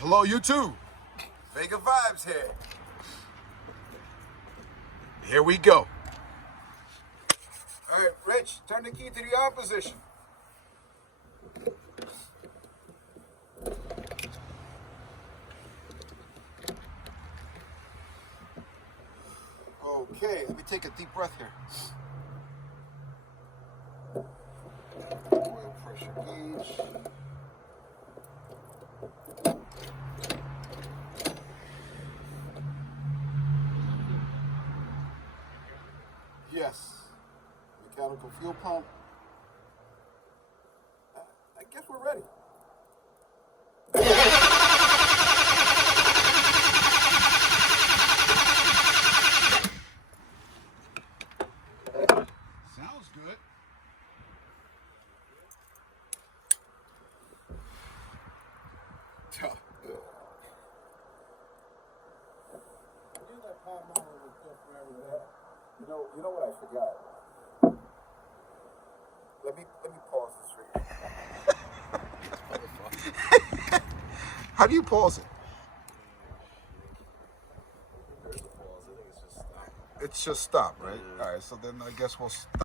Hello, YouTube. Vega Vibes here. Here we go. All right, Rich, turn the key to the on position. Okay, let me take a deep breath here. Oil pressure gauge. Yes. Mechanical fuel pump. I guess we're ready. Sounds good. You know what I forgot? Let me pause this for you. How do you pause it? It's just stop, right? All right, so then I guess we'll stop.